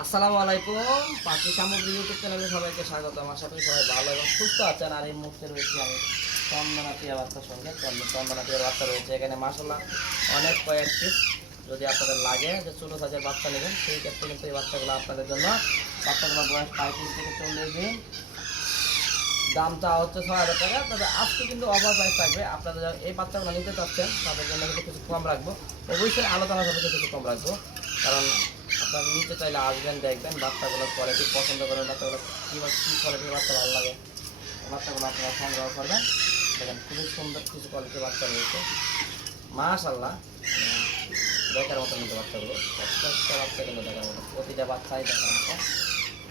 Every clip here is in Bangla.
আসসালামু আলাইকুম। পাখি সামগ্রী ইউটিউব চ্যানেলে সবাইকে স্বাগতম। আশা করি সবাই ভালো এবং সুস্থ আছেন। আর এই মুহূর্তে রয়েছি আমি চন্দনা টিয়া বাচ্চার সঙ্গে। চন্দনা টিয়ার বাচ্চা রয়েছে এখানে মাসাল্লাহ অনেক কয়েক পিস। যদি আপনাদের লাগে যে ছোটো সাইজের বাচ্চা নেবেন সেই ক্ষেত্রে কিন্তু এই বাচ্চাগুলো আপনাদের জন্য। বাচ্চাগুলো বয়স 35 থেকে 40 দিন। দামটা হচ্ছে 6,000 টাকা। তবে আজকে কিন্তু অফার প্রাইস থাকবে। আপনারা যারা এই বাচ্চাগুলো নিতে চাচ্ছেন তাদের জন্য কিন্তু কিছু কম রাখবো। অবশ্যই আলোচনা সাপেক্ষে কিছু কম রাখবো, কারণ আপনারা নিতে চাইলে আসবেন, দেখবেন বাচ্চাগুলোর কোয়ালিটি পছন্দ করেন, বাচ্চাগুলো কী কোয়ালিটির বাচ্চা ভালো লাগে বাচ্চাগুলো আপনারা সংগ্রহ করবেন। দেখেন খুবই সুন্দর কিছু কোয়ালিটির বাচ্চা রয়েছে মাশাআল্লাহ। দেখার মতো কিন্তু বাচ্চাগুলো প্রত্যেকটা বাচ্চা কিন্তু দেখার মতো, প্রতিটা বাচ্চাই দেখার মতো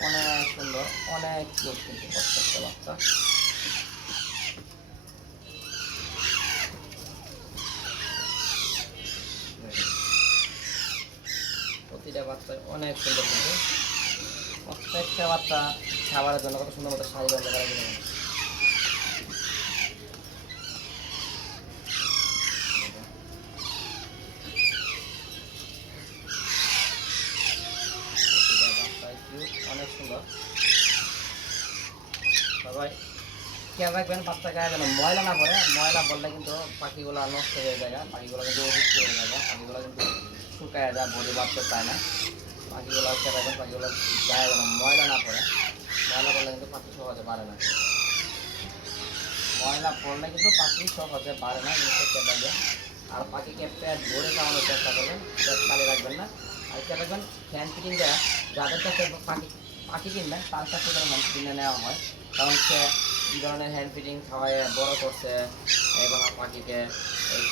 অনেক সুন্দর, অনেক কিউট কিন্তু প্রত্যেকটা বাচ্চা। প্রতিটা বাচ্চা অনেক সুন্দর কিন্তু প্রত্যেকটা বাচ্চা খাবারের জন্য কত সুন্দর মতো সারি বন্ধ করা যায়। অনেক সুন্দর। সবাই খেয়াল রাখবেন বাচ্চা গায়ে যেন ময়লা না পড়ে। ময়লা পড়লে কিন্তু পাখিগুলো নষ্ট হয়ে যায়, পাখিগুলো কিন্তু অসুস্থ হয়ে যায়, পাখিগুলো কিন্তু শুকায় যায়, বডি বাড়তে চায় না। পাখিগুলো খেয়াল রাখবেন পাখিগুলো গায়ে যেন ময়লা না পড়ে। ময়লা পড়লে কিন্তু পাখি সহজে বাড়ে না। ময়লা পড়লে কিন্তু পাখি সহজে বাড়ে না, জিনিসটা খেয়াল রাখবেন। আর পাখিকে পেট ভরে খাওয়ানোর চেষ্টা করবেন, পেট খালি রাখবেন না। আর খেয়াল রাখবেন ফ্যান ফিটিং দেওয়া যাদের কাছে পাখি কিনবেন তার কাছে যেন হ্যান্ড ফিটিংটা নেওয়া হয়, কারণ সে কী ধরনের হ্যান্ড ফিটিং খাওয়ায় বড় করছে এবং পাখিকে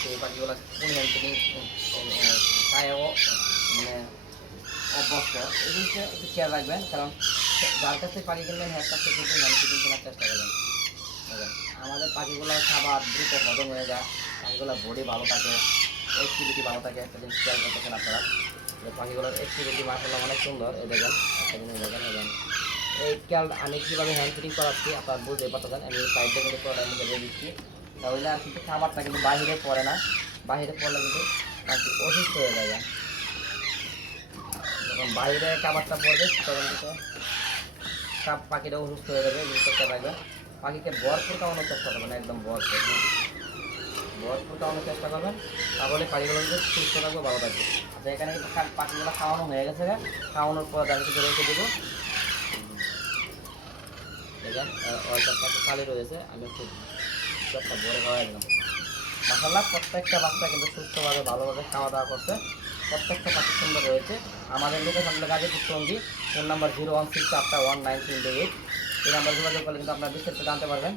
সেই পাখিগুলো কোন হ্যান্ড ফিটিং খায়ও মানে অভ্যস্ত, এই জিনিসটা একটু খেয়াল রাখবেন। কারণ যার কাছে পাখি কিনবেন হ্যান্ড কাছে কিন্তু হ্যান্ড ফিটিং কেনার চেষ্টা করবেন। আমাদের পাখিগুলোর খাবার দ্রুত হজম হয়ে যায়, পাখিগুলোর বডি ভালো থাকে, অ্যাক্টিভিটি ভালো থাকে। একটা জিনিস খেয়াল করতেছেন আপনারা যে পাখিগুলোর অ্যাক্টিভিটি মাশাআল্লাহ অনেক সুন্দর। এই দেখেন একটা জিনিস দেখেন, এবং এই খেয়াল আমি কীভাবে হ্যান্ড ফিটিং করাচ্ছি আপনারা বুঝতে পারতেছেন। আমি সাইডে কিন্তু পুরোটার মধ্যে দিয়ে দিচ্ছি, তাহলে আর কিন্তু খাবারটা কিন্তু বাহিরে পড়ে না। বাহিরে পড়লে কিন্তু পাখি অসুস্থ হয়ে যায়। যখন বাইরে খাবারটা পড়বে তখন কিন্তু পাখিটা অসুস্থ হয়ে যাবে, জিনিসটা খেয়াল রাখবেন। পাখিকে ভরপুর খাওয়ানোর চেষ্টা করবেন, একদম ভরপুর খাওয়ানোর চেষ্টা করবেন, তাহলে পাখিগুলো কিন্তু সুস্থ থাকবে, ভালো থাকবে। আচ্ছা এখানে পাখিগুলো খাওয়ানো হয়ে গেছে, খাওয়ানোর পর আমি কিছু রেখে দেবো। দেখেন ওইটা পাখি খালি রয়েছে, আমি একটু একটা ভরে খাওয়াই দিলাম। মাশাআল্লাহ প্রত্যেকটা বাচ্চা কিন্তু সুস্থভাবে ভালোভাবে খাওয়া দাওয়া করছে, প্রত্যেকটা পাখি সুন্দর রয়েছে। আমাদের লোকেশন হলো গাজীপুর টঙ্গী। Phone number 016419328। এই নাম্বার যোগাযোগ করলে কিন্তু আপনার বিস্তারিত জানতে পারবেন।